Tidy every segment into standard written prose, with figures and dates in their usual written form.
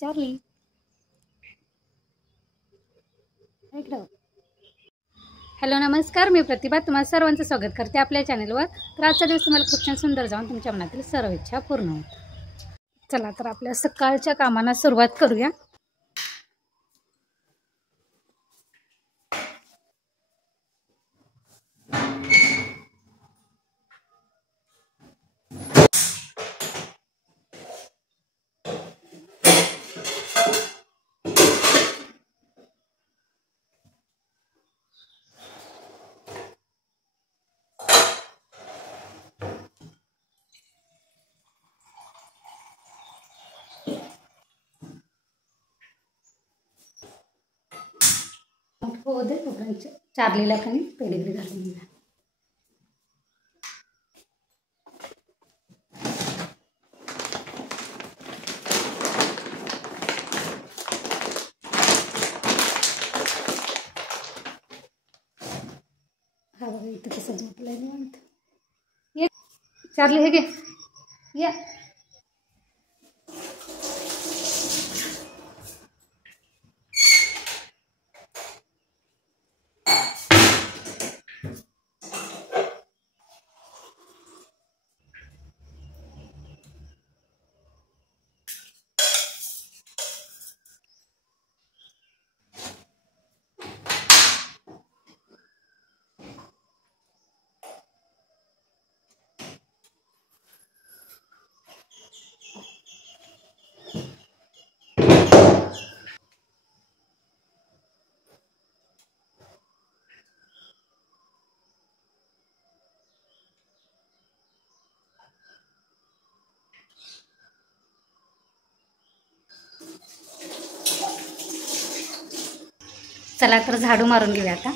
Charlie इकडं. Hello नमस्कार, मी प्रतिभा तुम्हाला सर्वांचं स्वागत करते आपल्या चॅनलवर. तर आजचा दिवस तुम्हाला खूप छान सुंदर जाऊन तुमच्या मनातील सर्व इच्छा पूर्ण होत. चला तर आपल्या सकाळच्या कामांना सुरुवात करूया. हो दे तोपर्यंत चार्लीला काही पेडिग्री घालून दिला. हा बघा इथं कसं झोपलंय निवांत. ये चार्ली हे घे या. चला तर झाडू मारून घेऊया आता.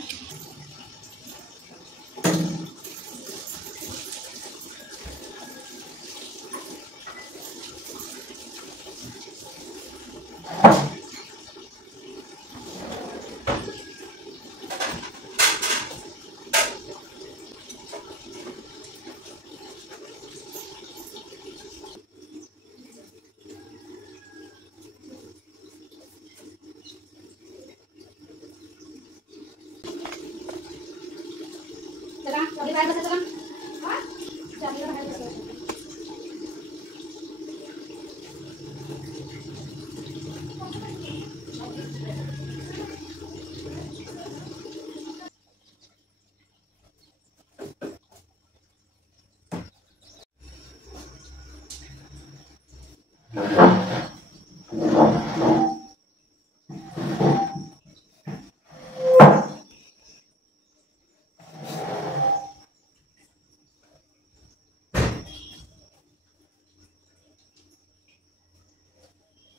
चला चार्ली बाहेर बसा. चला हा चार्ली बाहेर बसा.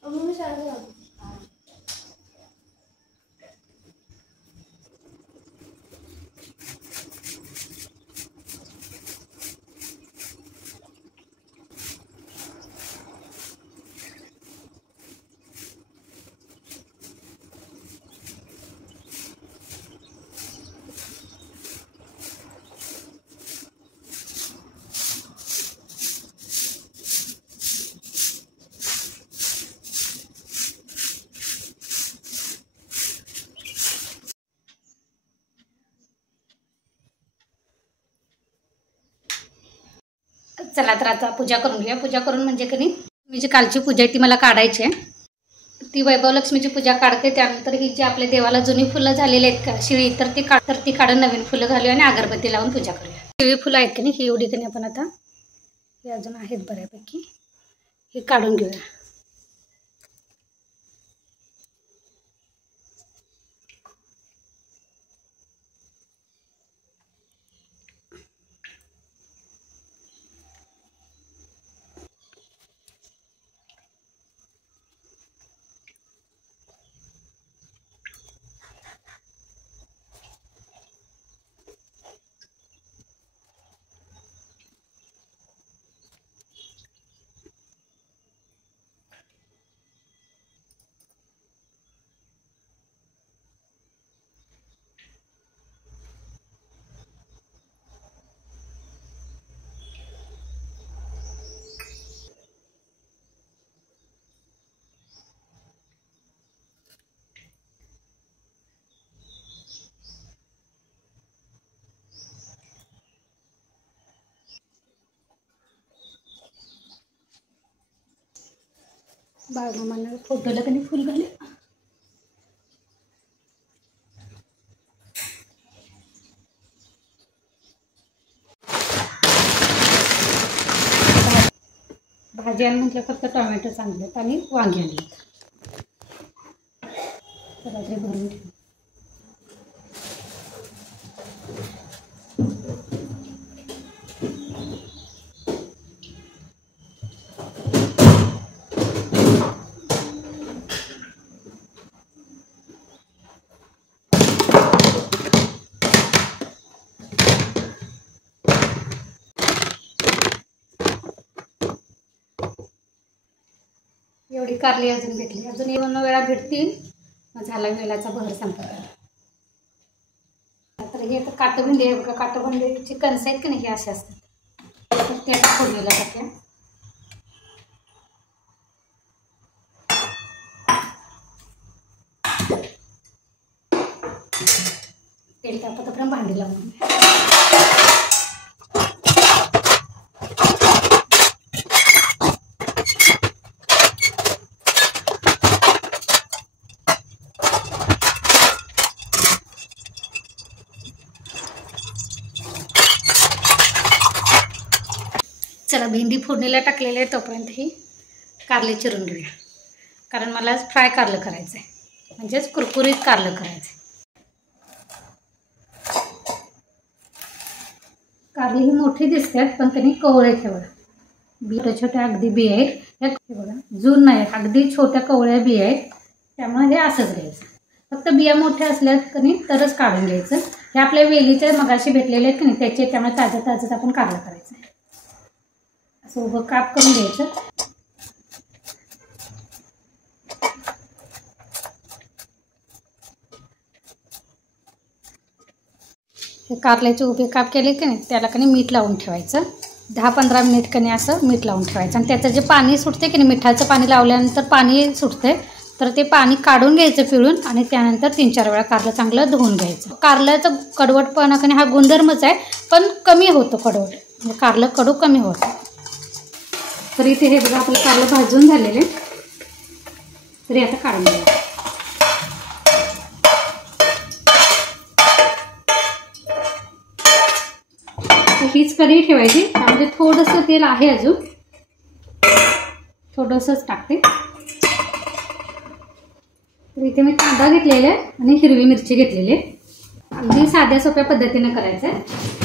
मम्मी शाळेत जा. चला तर आता पूजा करून घेऊया. पूजा करून म्हणजे की नाही, मी जी कालची पूजा आहे ती मला काढायची आहे. ती वैभवलक्ष्मीची पूजा काढते. त्यानंतर ही जी आपल्या देवाला जुनी फुलं झालेली आहेत का शिळी, तर ती काढून नवीन फुलं घालूया आणि अगरबत्ती लावून पूजा करूया. शिळी फुलं आहेत की नाही ही एवढी की नाही आपण आता, हे अजून आहेत बऱ्यापैकी, हे काढून घेऊया. बाळमामांना फोटोला कधी फुल घाले. भाजी आणि म्हटलं फक्त टोमॅटो चांगलेत आणि वांगी आणलेत. चला ते भरून ठेवू. एवढी कारली अजून भेटली, अजून 2 वेळा भेटतील, मग झाला वेळाचा बहर संपला. तर हे तर काटभंडी आहे बघा, काटभंडीची कणसं आहेत की नाही हे असे असतात. तर ते आता फोडणीला टाकूया. तेल तापतपर्यंत भांडी लावून चला भेंडी फोडणीला टाकलेली आहे. तोपर्यंत ही कारले चिरून घेऊया, कारण मला फ्राय कारलं करायचं आहे, म्हणजेच कुरकुरीत कारलं करायचं आहे. कारली ही मोठी दिसतात पण त्यांनी कवळे आहेत. बघा छोट्या छोट्या अगदी बिया आहेत. हे बघा जून नाही, अगदी छोट्या कवळ्या बिया आहेत, त्यामुळे हे असंच घ्यायचं. फक्त बिया मोठ्या असल्यात की नाही तरच काढून घ्यायचं. हे आपल्या वेलीच्या मगाशी भेटलेले आहेत की नाही त्याचे, त्यामुळे ताजं ताजंच आपण कारलं करायचं आहे. असं उभं काप करून घ्यायचं. हे कारल्याचे उभे काप केले की नाही त्याला कणी मीठ लावून ठेवायचं. 10-15 मिनिट कणी असं मीठ लावून ठेवायचं. आणि त्याचं जे पाणी सुटते की नाही, मिठाचं पाणी लावल्यानंतर पाणी सुटते, तर ते पाणी काढून घ्यायचं पिळून आणि त्यानंतर 3-4 वेळा कारलं चांगलं धुवून घ्यायचं. कारल्याचं कडवटपणा कणी हा गुणधर्मच आहे, पण कमी होतो कडवट, म्हणजे कारलं कडू कमी होतं. तर इथे हे बघा आपलं कारलं भाजून झालेले, तरी आता काढून घ्यायचं. हीच कढई ठेवायची, त्यामध्ये थोडंसं तेल आहे, अजून थोडंसंच टाकते. तर इथे मी कांदा घेतलेला आहे आणि हिरवी मिरची घेतलेली आहे. अगदी साध्या सोप्या पद्धतीने करायचं आहे.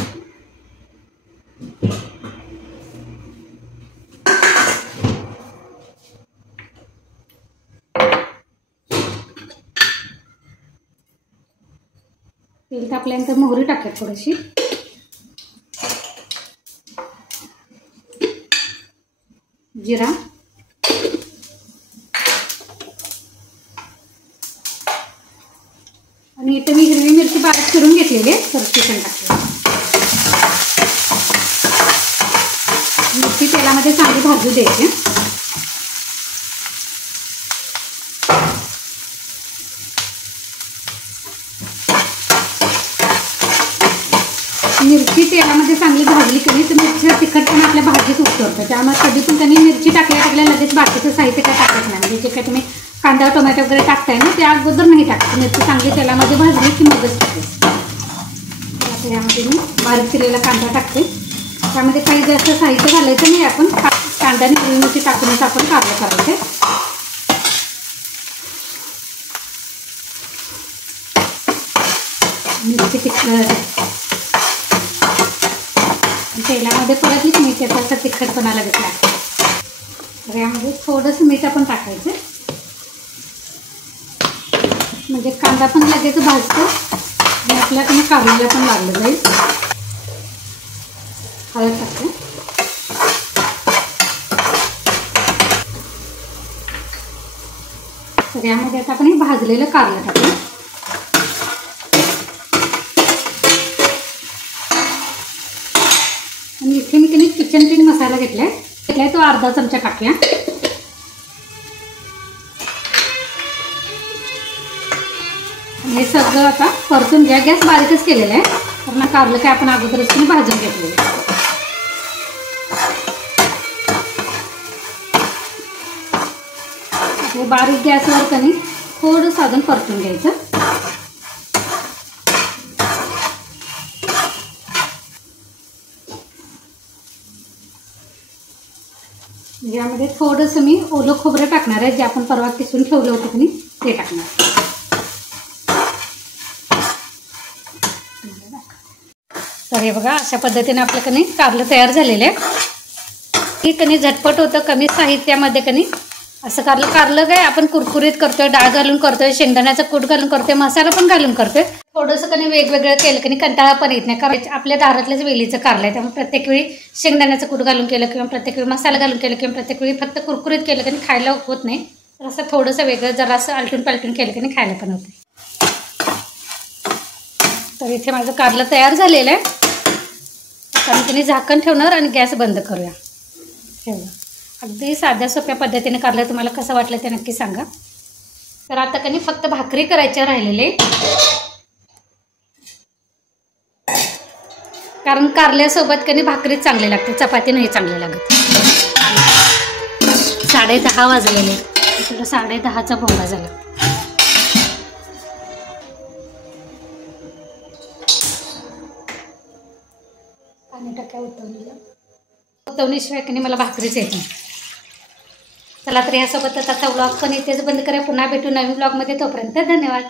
तेल तापल्यानंतर मोहरी टाकते थोडीशी, जिरा, आणि इथे मी हिरवी मिरची बारीक चिरून घेतलेली आहे, तर चिकन टाकते. मिरची तेलामध्ये चांगली भाजू द्यायची. मिरची तेलामध्ये चांगली भाजली की नाही तर मिरची तिखटपणा आपल्या भाजीत उतरतं. त्यामुळे कधी पण त्यांनी मिरची टाकल्या लगेच बाकीचं साहित्य काय टाकत नाही. म्हणजे जे काय तुम्ही कांदा टोमॅटो वगैरे टाकताय ना ते अगोदर नाही टाकत. मिरची चांगली तेलामध्ये भाजली की मगच टाकायचं. आता यामध्ये मी बारीक चिरलेला कांदा टाकते. त्यामध्ये काही जास्त साहित्य घालायचं नाही, आपण कांदा आणि हिरवी मिरची टाकूनच आपण कारलं करायचं. मिरची तिखट तेलामध्ये परतली की मीठ त्याचा तिखटपणा लगेच लागतो. तर यामध्ये थोडंसं मीठ आपण टाकायचं, म्हणजे कांदा पण लगेच भाजतो आणि आपल्याकडे कारल्याला पण लागलं जाईल. हळद टाकते. तर यामध्ये आता आपण हे भाजलेलं कारलं टाकू. आणि इथे मी किती किचन किंग मसाला घेतलाय तो अर्धा चमचा टाकूया. हे सगळं आता परतून घ्या. गॅस बारीकच केलेला आहे कारण कारलं काय आपण अगोदरच भाजून घेतलेलं आहे. हे बारीक गॅसवर कणी थोडं साधन परतून घ्यायचं. यामध्ये थोडंसं मी ओलं खोबरं टाकणार आहे, जे आपण परवा किसून ठेवलं होतं की नाही ते टाकणार. तर हे बघा अशा पद्धतीने आपलं कणी कारलं तयार झालेलं आहे. ही कणी झटपट होतं, कमी साहित्यामध्ये कणी असं कारलं काय आपण कुरकुरीत करतोय, डाळ घालून करतोय, शेंगदाण्याचा कूट घालून करतोय, मसाला पण घालून करतोय. थोडंसं कणी वेगवेगळं केलं कणी कंटाळा पण येत नाही, कारण आपल्या दारातल्याच वेलीचं कारलं आहे. त्यामुळे प्रत्येक वेळी शेंगदाण्याचं कूट घालून केलं किंवा प्रत्येक वेळी मसाला घालून केलं किंवा प्रत्येक वेळी फक्त कुरकुरीत केलं कणी खायला होत नाही. तर असं थोडंसं वेगळं जरासं आलटून पालटून केलं कणी खायला पण होतं. तर इथे माझं कारलं तयार झालेलं आहे. आता मी झाकण ठेवणार आणि गॅस बंद करूया. ठेवलं. अगदी साध्या सोप्या पद्धतीने कारलं. तुम्हाला कसं वाटलं ते नक्की सांगा. तर आता कणी फक्त भाकरी करायच्या राहिलेले, कारण कारल्यासोबत कणी भाकरीच चांगली लागते, चपाती नाही चांगली लागत. 10:30 वाजलेले, 10:30चा भोंगा झाला. पाणी टाका उतवणीशिवाय कणी मला भाकरीच येत नाही. चला तर यासोबतच आता व्लॉग पण इथेच बंद करा. पुन्हा भेटू नवीन व्लॉगमध्ये. तोपर्यंत धन्यवाद.